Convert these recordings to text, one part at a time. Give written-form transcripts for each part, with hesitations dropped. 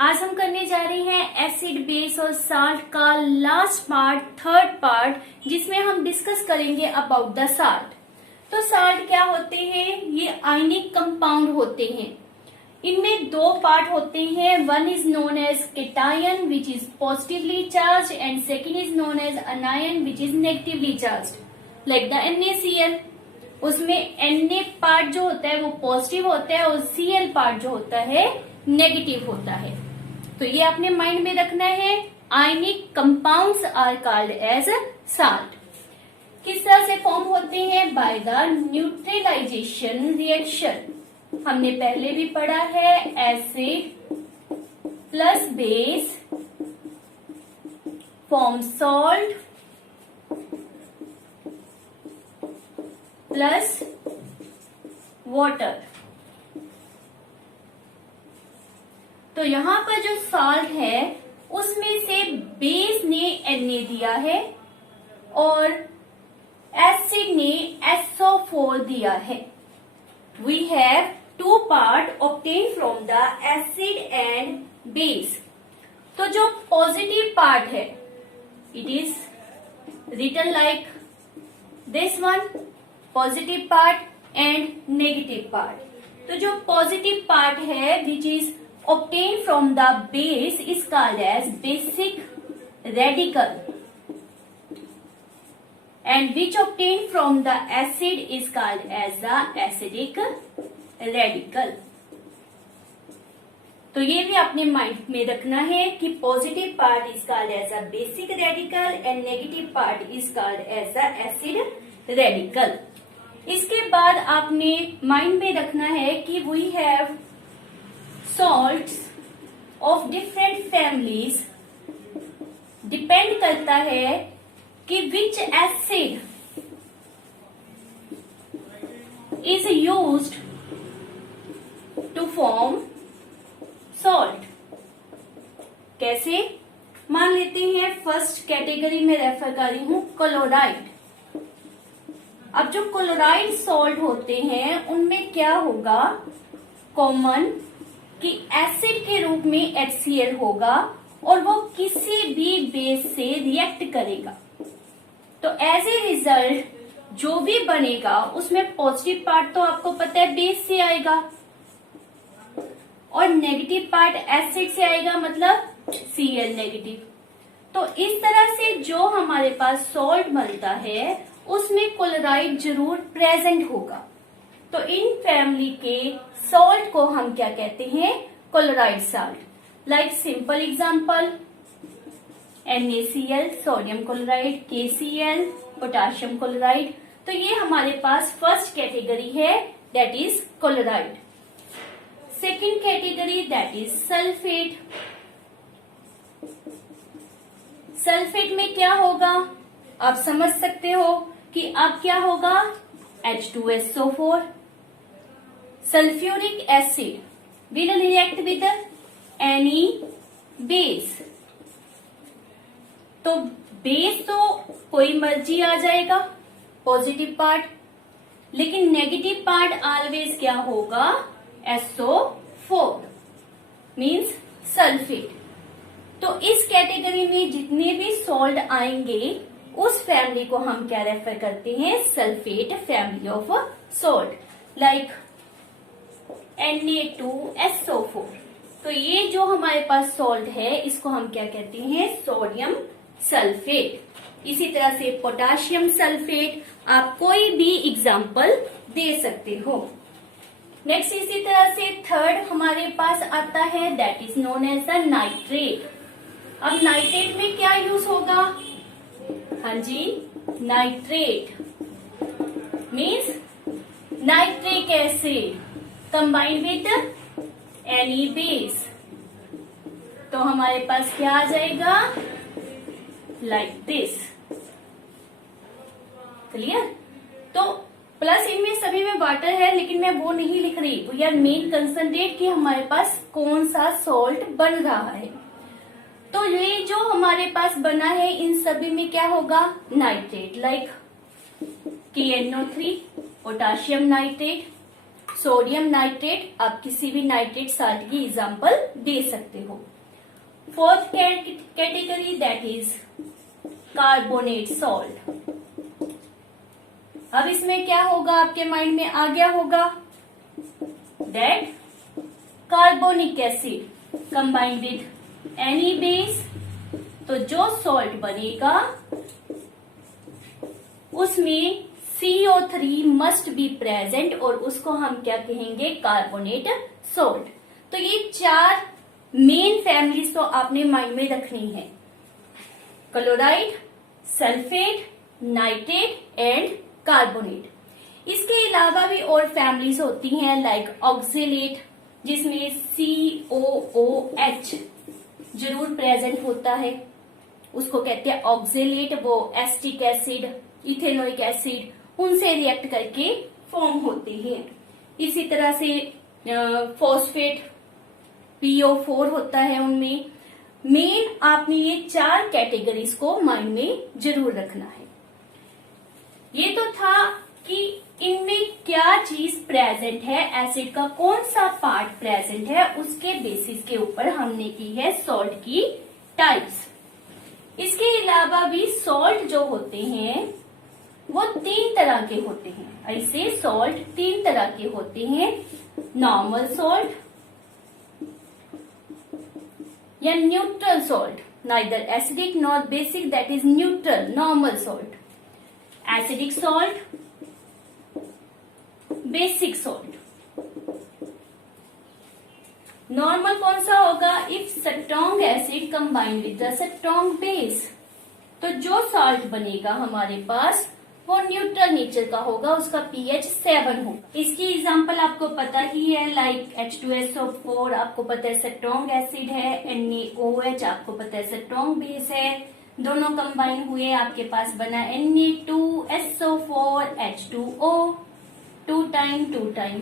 आज हम करने जा रहे हैं एसिड बेस और साल्ट का लास्ट पार्ट, थर्ड पार्ट, जिसमें हम डिस्कस करेंगे अबाउट द साल्ट। तो साल्ट क्या होते हैं? ये आयनिक कंपाउंड होते हैं। इनमें दो पार्ट होते हैं, one is known as cation which is positively charge and second is known as anion which is negatively charge, like the NaCl। उसमें Na पार्ट जो होता है वो पॉजिटिव होता है और Cl पार्ट जो होता है नेगेटिव होता है। तो ये आपने माइंड में रखना है। Ionic compounds are called as salt. किस तरह से फॉर्म होते हैं? By the neutralisation reaction. हमने पहले भी पढ़ा है, acid plus base form salt plus water. तो यहाँ पर जो साल्ट है उसमें से बेस ने Na दिया है और एसिड ने SO4 दिया है। We have two part obtain from the acid and base. तो जो पॉजिटिव पार्ट है, it is written like this one, positive part and negative part. तो जो पॉजिटिव पार्ट है which is obtained from the base is called as basic radical, and which obtained from the acid is called as the acidic radical। तो ये भी अपने mind में रखना है कि positive part is called as a basic radical and negative part is called as a acid radical. इसके बाद आपने माइंड में रखना है कि we have salts of different families। डिपेंड करता है कि which acid is used to form salt। कैसे? मान लेते हैं फर्स्ट कैटेगरी में रेफर कर रही हूं क्लोराइड। अब जो क्लोराइड सॉल्ट होते हैं उनमें क्या होगा? कॉमन कि एसिड के रूप में HCl होगा और वो किसी भी बेस से रिएक्ट करेगा। तो एज ए रिजल्ट जो भी बनेगा उसमें पॉजिटिव पार्ट तो आपको पता है बेस से आएगा और नेगेटिव पार्ट एसिड से आएगा, मतलब Cl नेगेटिव। तो इस तरह से जो हमारे पास सॉल्ट बनता है उसमें क्लोराइड जरूर प्रेजेंट होगा। तो इन फैमिली के सॉल्ट को हम क्या कहते हैं? Chloride salt. Like simple example, NaCl sodium chloride, KCl potassium chloride. तो ये हमारे पास फर्स्ट कैटेगरी है, that is chloride. Second category that is sulphate. Sulphate में क्या होगा? आप समझ सकते हो कि अब क्या होगा? H2SO4। Sulphuric acid will react with any base। तो बेस तो कोई मर्जी आ जाएगा, पॉजिटिव पार्ट, लेकिन नेगेटिव पार्ट ऑलवेज क्या होगा? SO4 means sulphate. तो इस कैटेगरी में जितने भी सॉल्ट आएंगे उस फैमिली को हम क्या रेफर करते हैं? Sulphate family of salt, like Na2SO4। तो ये जो हमारे पास सॉल्ट है इसको हम क्या कहते हैं? Sodium sulphate. इसी तरह से पोटाशियम सल्फेट, आप कोई भी एग्जाम्पल दे सकते हो। नेक्स्ट इसी तरह से थर्ड हमारे पास आता है, that is known as the nitrate. अब नाइट्रेट में क्या यूज होगा? हाँ जी, nitrate means nitric acid combined with any base. तो हमारे पास क्या आ जाएगा? Like this. क्लियर? तो प्लस इनमें सभी में वाटर है, लेकिन मैं वो नहीं लिख रही। वी आर मेन कंसंट्रेट कि हमारे पास कौन सा सॉल्ट बन रहा है। तो ये जो हमारे पास बना है इन सभी में क्या होगा? Nitrate, like KNO3 potassium nitrate, sodium nitrate, आप किसी भी नाइट्रेट साल्ट की एग्जांपल दे सकते हो। Fourth category that is carbonate salt. अब इसमें क्या होगा, आपके माइंड में आ गया होगा that carbonic acid combined with any base, तो जो सॉल्ट बनेगा उसमें CO3 मस्ट बी प्रेजेंट और उसको हम क्या कहेंगे, कार्बोनेट सॉल्ट। तो ये 4 मेन फैमिलीज तो आपने माइंड में रखनी है, chloride, sulphate, nitrate and carbonate. इसके अलावा भी और फैमिलीज होती हैं लाइक ऑक्जेलेट, जिसमें COOH जरूर प्रेजेंट होता है, उसको कहते हैं ऑक्जेलेट। वो एसिटिक एसिड, इथेनोइक एसिड उनसे रिएक्ट करके फॉर्म होते हैं। इसी तरह से फॉस्फेट PO4 होता है उनमें। मेन आपने ये 4 कैटेगरीज को माइंड में जरूर रखना है। ये तो था कि इनमें क्या चीज प्रेजेंट है, एसिड का कौन सा पार्ट प्रेजेंट है, उसके बेसिस के ऊपर हमने की है सॉल्ट की टाइप्स। इसके अलावा भी सॉल्ट जो होते हैं वो 3 तरह के होते हैं। ऐसे सॉल्ट 3 तरह के होते हैं, नॉर्मल सॉल्ट या neutral salt, neither acidic nor basic, that is neutral normal salt. Acidic salt, basic salt. Normal कौन सा होगा, if strong acid combined with the strong base, तो जो सॉल्ट बनेगा हमारे पास वो न्यूट्रल नेचर का होगा, उसका pH 7 होगा। इसकी एग्जांपल आपको पता ही है, लाइक H2SO4 आपको पता है स्ट्रॉन्ग एसिड है, NaOH आपको पता है स्ट्रॉन्ग बेस है, दोनों कंबाइन हुए आपके पास बना Na2SO4 H2O, 2 टाइम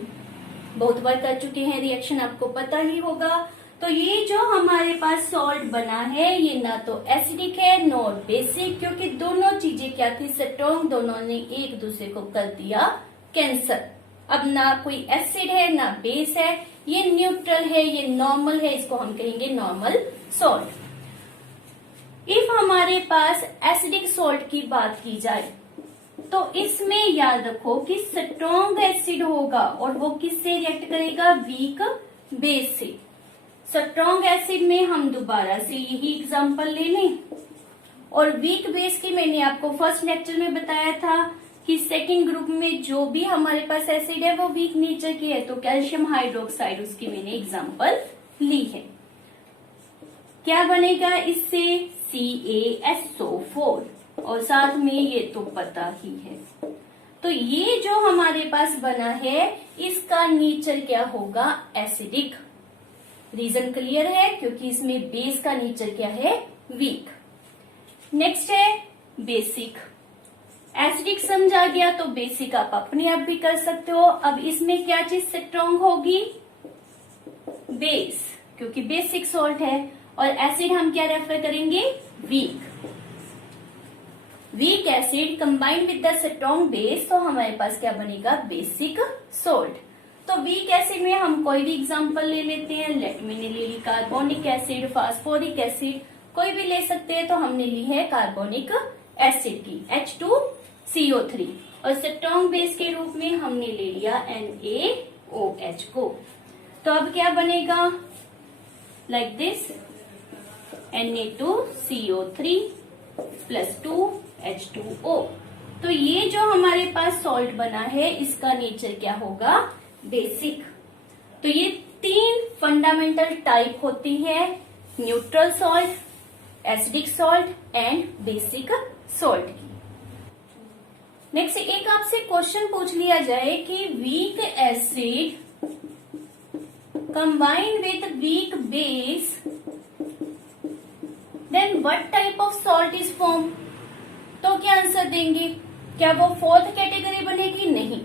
बहुत बार कर चुके हैं रिएक्शन, आपको पता ही होगा। तो ये जो हमारे पास सॉल्ट बना है ये ना तो एसिडिक है नॉर बेसिक, क्योंकि दोनों चीजें क्या थी, स्ट्रॉन्ग, दोनों ने एक दूसरे को कर दिया कैंसर। अब ना कोई एसिड है ना बेस है, ये न्यूट्रल है, ये नॉर्मल है, इसको हम कहेंगे नॉर्मल सॉल्ट। इफ हमारे पास एसिडिक सॉल्ट की बात की जाए तो इसमें याद रखो कि स्ट्रॉन्ग एसिड होगा और वो किससे रिएक्ट करेगा, वीक बेस से। स्ट्रॉन्ग एसिड में हम दोबारा से यही एग्जांपल ले लें, और वीक बेस की मैंने आपको फर्स्ट लेक्चर में बताया था कि सेकंड ग्रुप में जो भी हमारे पास एसिड है वो वीक नेचर की है, तो कैल्शियम हाइड्रोक्साइड उसकी मैंने एग्जांपल ली है। क्या बनेगा इससे, CaSO4, और साथ में ये तो पता ही है। तो ये जो हमारे पास बना है इसका नेचर क्या होगा, एसिडिक। रीजन क्लियर है, क्योंकि इसमें बेस का नेचर क्या है, वीक। नेक्स्ट है बेसिक। एसिडिक समझ आ गया तो बेसिक आप अपने आप भी कर सकते हो। अब इसमें क्या चीज स्ट्रॉन्ग होगी, बेस, क्योंकि बेसिक सॉल्ट है, और एसिड हम क्या रेफर करेंगे, weak. Weak acid combined with the strong base, तो हमारे पास क्या बनेगा, बेसिक सॉल्ट। तो वीक एसिड में हम कोई भी एग्जांपल ले लेते हैं, लेट मैंने ले ली कार्बोनिक एसिड, फास्फोरिक एसिड, कोई भी ले सकते हैं। तो हमने ली है कार्बोनिक एसिड की H2CO3, और स्ट्रॉन्ग बेस के रूप में हमने ले लिया NaOH को। तो अब क्या बनेगा, लाइक दिस, Na2CO3 + 2H2O। तो ये जो हमारे पास सॉल्ट बना है इसका नेचर क्या होगा, बेसिक। तो ये 3 फंडामेंटल टाइप होती है, neutral salt, acidic salt and basic salt की। नेक्स्ट एक आपसे क्वेश्चन पूछ लिया जाए कि weak acid combined with weak base, then what type of salt is form. तो क्या आंसर देंगे, क्या वो 4th कैटेगरी बनेगी, नहीं।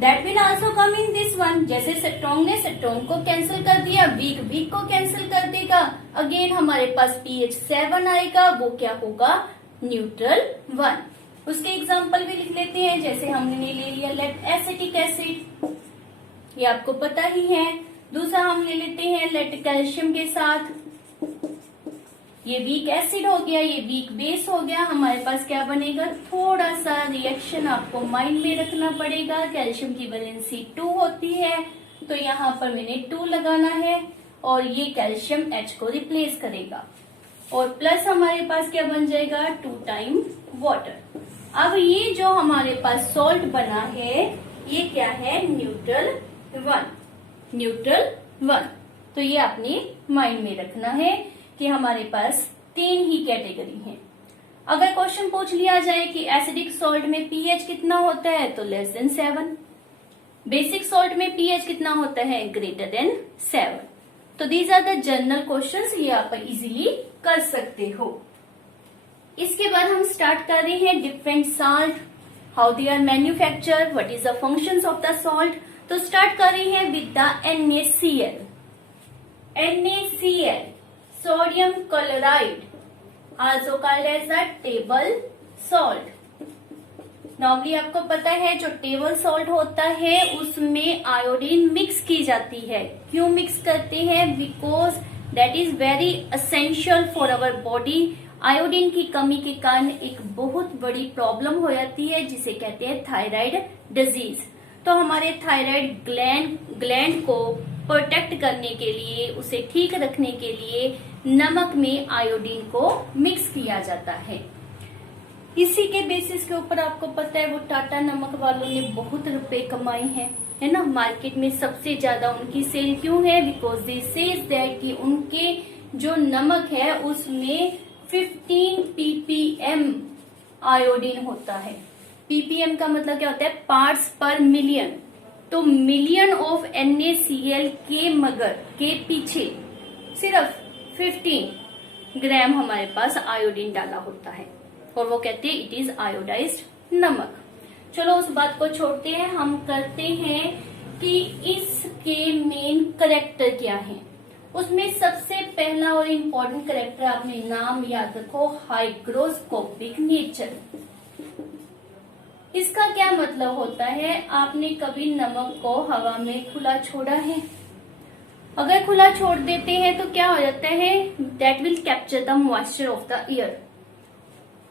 That will also come in this one. जैसे स्ट्रॉन्ग ने स्ट्रॉन्ग को कैंसिल कर दिया, वीक वीक को कैंसिल कर देगा, अगेन हमारे पास pH 7 आएगा, वो क्या होगा, न्यूट्रल 1। उसके एग्जांपल भी लिख लेते हैं, जैसे हमने ले लिया लेड एसिटिक एसिड, ये आपको पता ही है। दूसरा हम ले लेते हैं लेड कैल्शियम के साथ, ये वीक एसिड हो गया, ये वीक बेस हो गया। हमारे पास क्या बनेगा, थोड़ा सा रिएक्शन आपको माइंड में रखना पड़ेगा। कैल्शियम की वैलेंसी 2 होती है, तो यहाँ पर मैंने 2 लगाना है और ये कैल्शियम H को रिप्लेस करेगा। और प्लस हमारे पास क्या बन जाएगा, 2 टाइम वाटर। अब ये जो हमारे पास सॉल्ट बना है ये क्या है, न्यूट्रल 1, न्यूट्रल 1। तो ये अपने माइंड में रखना है कि हमारे पास 3 ही कैटेगरी हैं। अगर क्वेश्चन पूछ लिया जाए कि एसिडिक सॉल्ट में पीएच कितना होता है तो लेस देन 7, बेसिक सॉल्ट में पीएच कितना होता है, ग्रेटर देन 7। तो these are the general questions, ये आप इजीली कर सकते हो। इसके बाद हम स्टार्ट कर रहे हैं different salt, how they are manufacture, what is the functions of the salt. तो स्टार्ट कर रहे हैं with the NaCl। NaCl, sodium chloride, also called as the table salt. Normally आपको पता है जो टेबल सॉल्ट होता है उसमें आयोडीन मिक्स की जाती है। क्यों मिक्स करते हैं, because that is very essential for our body. Iodine की कमी के कारण एक बहुत बड़ी प्रॉब्लम हो जाती है जिसे कहते हैं थायराइड डिजीज। तो हमारे थायराइड ग्लैंड को प्रोटेक्ट करने के लिए, उसे ठीक रखने के लिए नमक में आयोडीन को मिक्स किया जाता है। इसी के बेसिस के ऊपर आपको पता है वो टाटा नमक वालों ने बहुत रुपए कमाए हैं, है ना। मार्केट में सबसे ज्यादा उनकी सेल क्यों है, बिकॉज दे सेज दैट कि उनके जो नमक है उसमें 15 ppm आयोडीन होता है। ppm का मतलब क्या होता है, पार्ट्स पर मिलियन। तो मिलियन ऑफ NaCl के मगर के पीछे सिर्फ 15 ग्राम हमारे पास आयोडीन डाला होता है और वो कहते हैं इट इज आयोडाइज्ड नमक। चलो उस बात को छोड़ते हैं, हम करते हैं कि इसके मेन करेक्टर क्या है। उसमें सबसे पहला और इम्पोर्टेंट करेक्टर आपने नाम याद रखो, हाइग्रोस्कोपिक नेचर। इसका क्या मतलब होता है, आपने कभी नमक को हवा में खुला छोड़ा है, अगर खुला छोड़ देते हैं तो क्या हो जाता है, that will capture the moisture of the air.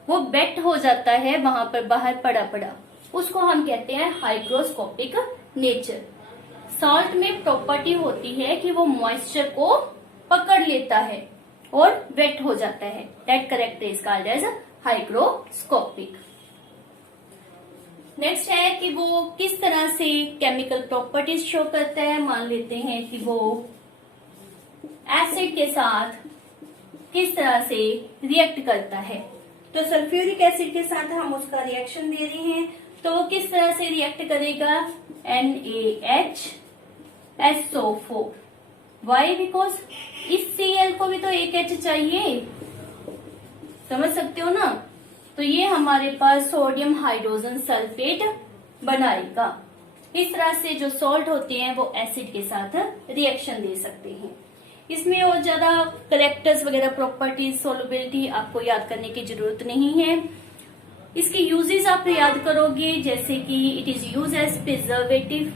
वो वेट हो जाता है वहां पर बाहर पड़ा पड़ा, उसको हम कहते हैं हाइग्रोस्कोपिक नेचर। सॉल्ट में प्रॉपर्टी होती है कि वो मॉइस्चर को पकड़ लेता है और वेट हो जाता है, that character is called as hygroscopic. Next है कि वो किस तरह से केमिकल प्रॉपर्टीज शो करता है। मान लेते हैं कि वो एसिड के साथ किस तरह से रिएक्ट करता है, तो सल्फ्यूरिक एसिड के साथ हम उसका रिएक्शन दे रहे हैं, तो वो किस तरह से रिएक्ट करेगा, NaHSO4। वाई, बिकॉज इस Cl को भी तो एक H चाहिए, समझ सकते हो ना। तो ये हमारे पास सोडियम हाइड्रोजन सल्फेट बनाएगा। इस तरह से जो सॉल्ट होते हैं वो एसिड के साथ रिएक्शन दे सकते हैं। इसमें और ज्यादा करेक्टर्स वगैरह, प्रॉपर्टीज, सोलबिलिटी आपको याद करने की जरूरत नहीं है। इसके यूजेस आप याद करोगे, जैसे कि it is use as preservative.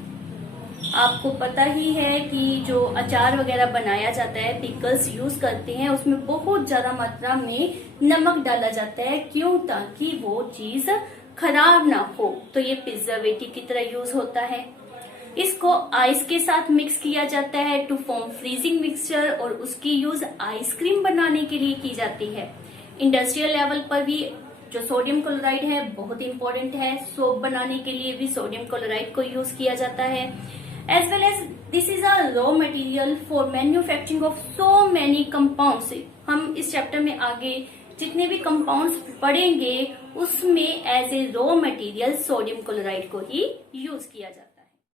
आपको पता ही है कि जो अचार वगैरह बनाया जाता है, पिकल्स यूज करते हैं, उसमें बहुत ज्यादा मात्रा में नमक डाला जाता है। क्यों, ताकि वो चीज खराब ना हो, तो ये प्रिजर्वेटिव की तरह यूज होता है। इसको आइस के साथ मिक्स किया जाता है टू फॉर्म फ्रीजिंग मिक्सचर, और उसकी यूज आइसक्रीम बनाने के लिए की जाती है। इंडस्ट्रियल लेवल पर भी जो सोडियम क्लोराइड है बहुत इंपॉर्टेंट है, सोप बनाने के लिए भी सोडियम क्लोराइड को यूज किया जाता है। As well as this is a raw material for manufacturing of so many compounds. हम इस चैप्टर में आगे जितने भी कंपाउंड्स पढ़ेंगे उसमें as a raw material sodium chloride को ही यूज किया जाता है।